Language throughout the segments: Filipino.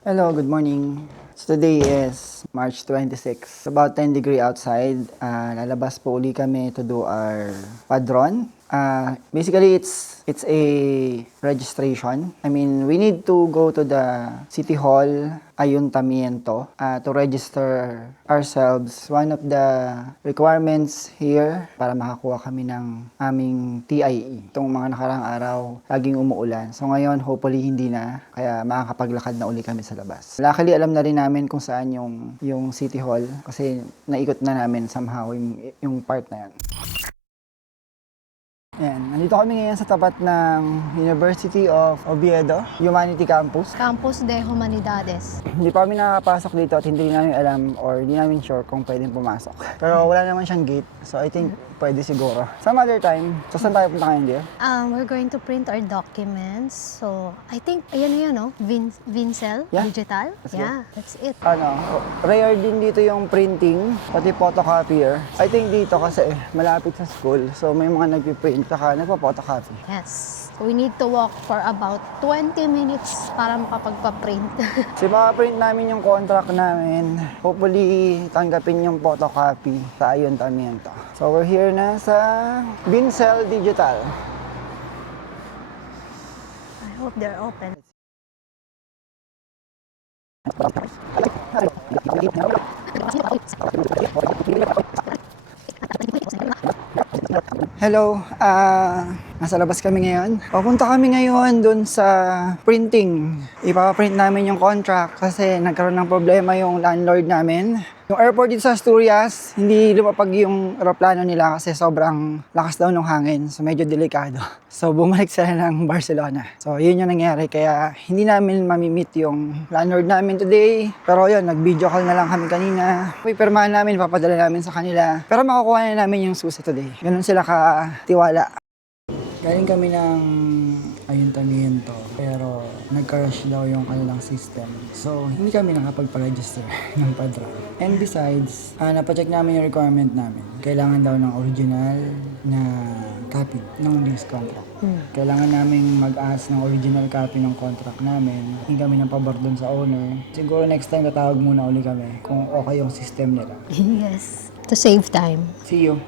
Hello, good morning. So today is March 26. It's about 10 degree outside. Lalabas po uli kami to do our padron. Basically, it's a registration. I mean, we need to go to the City Hall, Ayuntamiento, to register ourselves. One of the requirements here para makakuha kami ng aming TIE. Itong mga nakarang araw, laging umuulan. So ngayon, hopefully hindi na. Kaya makakapaglakad na uli kami sa labas. Luckily, alam na rin namin kung saan yung City Hall kasi naikot na namin somehow yung part na yan. Yan, nandito kami ngayon sa tapat ng University of Oviedo, Humanity Campus. Campus de Humanidades. Hindi pa kami nakapasok dito at hindi namin alam or hindi namin sure kung pwedeng pumasok. Pero wala naman siyang gate, so I think pwede siguro. Some other time, so saan tayo punta ngayon, dear? We're going to print our documents. So, I think, ayan na yun, no? Vincel? Yeah. Digital? Let's go. Yeah, that's it. Rare din dito yung printing, pati photocopier. I think dito kasi malapit sa school, so may mga nagpiprint, saka nagpa-photocopy. Yes. We need to walk for about 20 minutes para makapagpa-print. So, print namin yung contract namin. Hopefully, tanggapin yung photocopy sa Ayuntamiento. So, we're here na sa Vincel Digital. I hope they're open. Hello, nasa labas kami ngayon. Papunta kami ngayon dun sa printing. Ipapaprint namin yung contract kasi nagkaroon ng problema yung landlord namin. Yung airport dito sa Asturias, hindi lumapag yung aeroplano nila kasi sobrang lakas daw ng hangin. So medyo delikado. So bumalik sila ng Barcelona. So yun yung nangyari kaya hindi namin mamimit yung landlord namin today. Pero yun, nag-video call na lang kami kanina. Pipirmahan namin, papadala namin sa kanila. Pero makukuha na namin yung susi today. Ganun sila ka-tiwala. Galing kami ng Ayuntamiento pero nag-crash daw yung kanilang system. So, hindi kami nakapagpa-register ng padron. And besides, napacheck namin yung requirement namin. Kailangan daw ng original na copy ng lease contract. Kailangan namin mag-ask ng original copy ng contract namin. Hindi kami ng pabor dun sa owner. Siguro next time tatawag muna uli kami kung okay yung system nila. Yes. To save time. See you!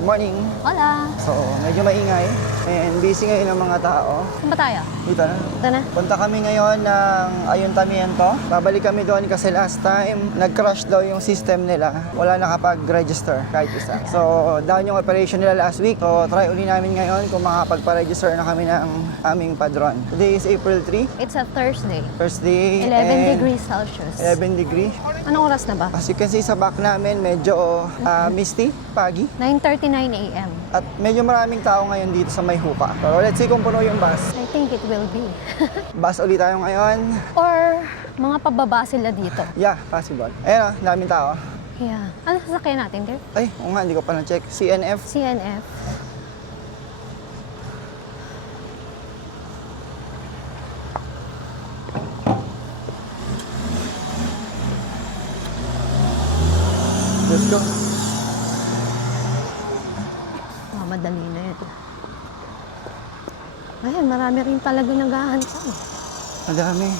Good morning! Hola! So, medyo maingay and busy ngayon ng mga tao. Saan ba tayo? Dito na. Ito na. Punta kami ngayon ng Ayuntamiento. Babalik kami doon kasi last time, nag-crash daw yung system nila. Wala nakapag-register kahit isa. So, down yung operation nila last week. So, try uli namin ngayon kung makapagpa-register na kami ng aming padron. Today is April 3, It's a Thursday. Thursday. 11 degrees Celsius. 11 degree. Anong oras na ba? As you can see sa back namin, medyo misty, pagi. 9:39 a.m. At medyo maraming tao ngayon dito sa may hupa. Pero let's see kung puno yung bus. I think it will be. Bus ulit tayo ngayon. Or mga pababa sila dito. Yeah, possible. Ayun daming tao. Yeah. Ano sasakyan natin, dear? Ay, oo nga, hindi ko pa na-check. CNF. CNF. Let's go. Madali na yun. Ayan, marami rin talaga naghahantay. Madami.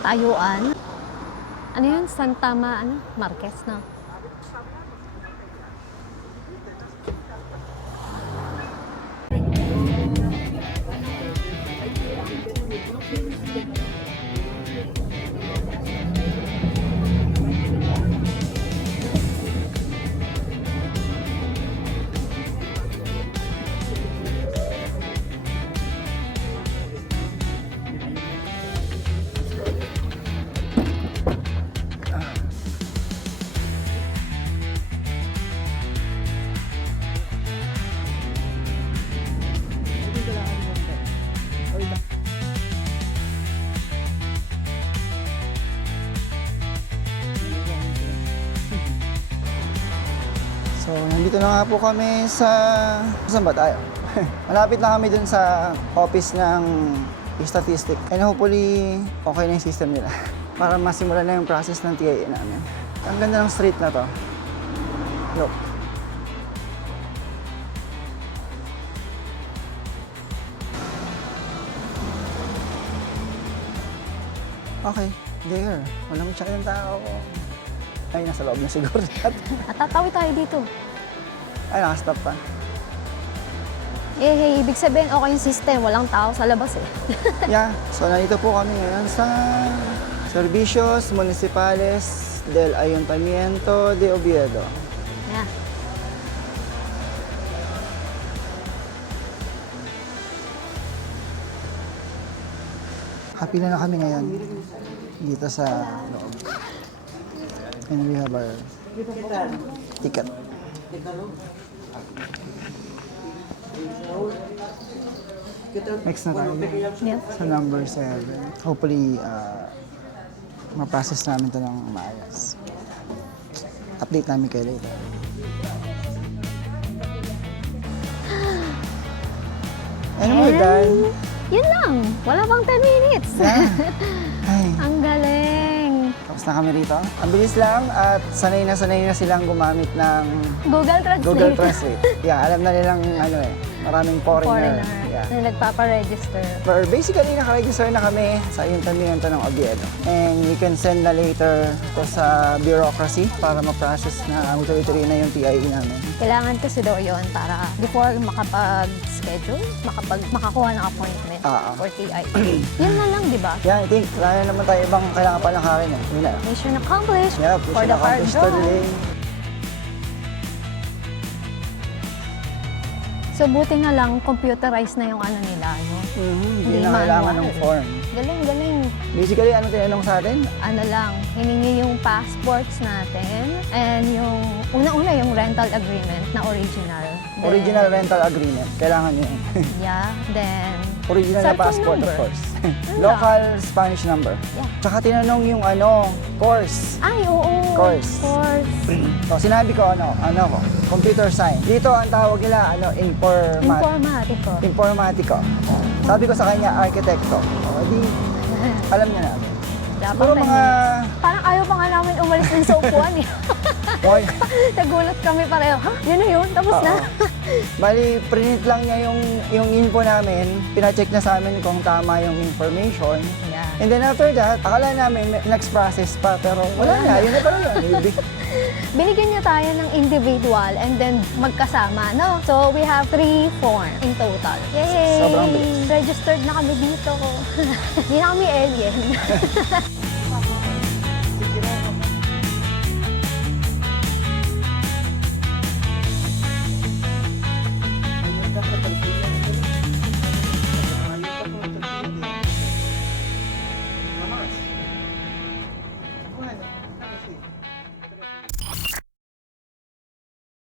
Tayuan. Ano yun? Marquez na. So, nandito na nga po kami sa... Saan ba tayo? Malapit na kami dun sa office ng statistic. And hopefully, okay na yung system nila. Para masimulan na yung process ng TIA namin. Ang ganda ng street na to. Look. Okay, there. Walang masyadong tao. Ay, nasa loob na siguro. At tatawid tayo dito. Ay, nakastop pa. Eh, ibig sabihin, okay yung system. Walang tao sa labas eh. Yeah, so nandito po kami ngayon sa Servicios Municipales del Ayuntamiento de Oviedo. Yeah. Happy na kami ngayon dito sa loob. And we have our ticket. Next na tayo Yeah. sa number 7. Hopefully, ma-process namin ito ng maayos. Update namin kayo later. And we're done. Yun lang. Wala pang 10 minutes. Yeah. Ay, Ang galing. tapos na kami rito. Ang bilis lang at sanay na silang gumamit ng Google Translate. Google Translate. Yeah, alam na nilang maraming foreigner. Yeah. Na nagpapa-register. But basically, nakaregister na kami sa Ayuntamiento ng Oviedo. And we can send na later to sa bureaucracy para ma-process na tuloy-tuloy na yung TIE namin. Kailangan kasi daw yun para before makapag-schedule, makakuha ng appointment for TIA. Yun na lang, di ba? Yeah, I think wala na naman tayo ibang kailangan pa lakarin eh. Yun na. Mission accomplished Yeah, for the card accomplished draw. today. So buti na lang computerized na yung ano nila, no? Hindi na kailangan ng form. Galing, galing. Basically, ano tinanong sa atin? Ano lang, hiningi yung passports natin and yung una-una yung rental agreement na original. Then, Original rental agreement. Kailangan yun. Yeah, then Original na cellphone passport, number. of course. Ano Local Spanish number. Yeah. Tsaka tinanong yung course. Ay, oo. Course. Course. So, sinabi ko, ko, computer science. Dito, ang tawag nila, Informatico. Informatico. Sabi ko sa kanya, arkitekto. O, di, alam niya na. Dapat Siguro 10 mga, minutes. Parang ayaw pa nga namin umalis ng sopuan eh. okay. Nagulat kami pareho. Ha? Yun na yun? Tapos na? Bali, print lang niya yung info namin. Pina-check na sa amin kung tama yung information. Yeah. And then after that, akala namin next process pa. Pero wala na, yun na pala yun. Binigyan niya tayo ng individual and then magkasama, no? So, we have 3 forms in total. Yay! Sobrang bilis. Registered na kami dito. Hindi na kami alien.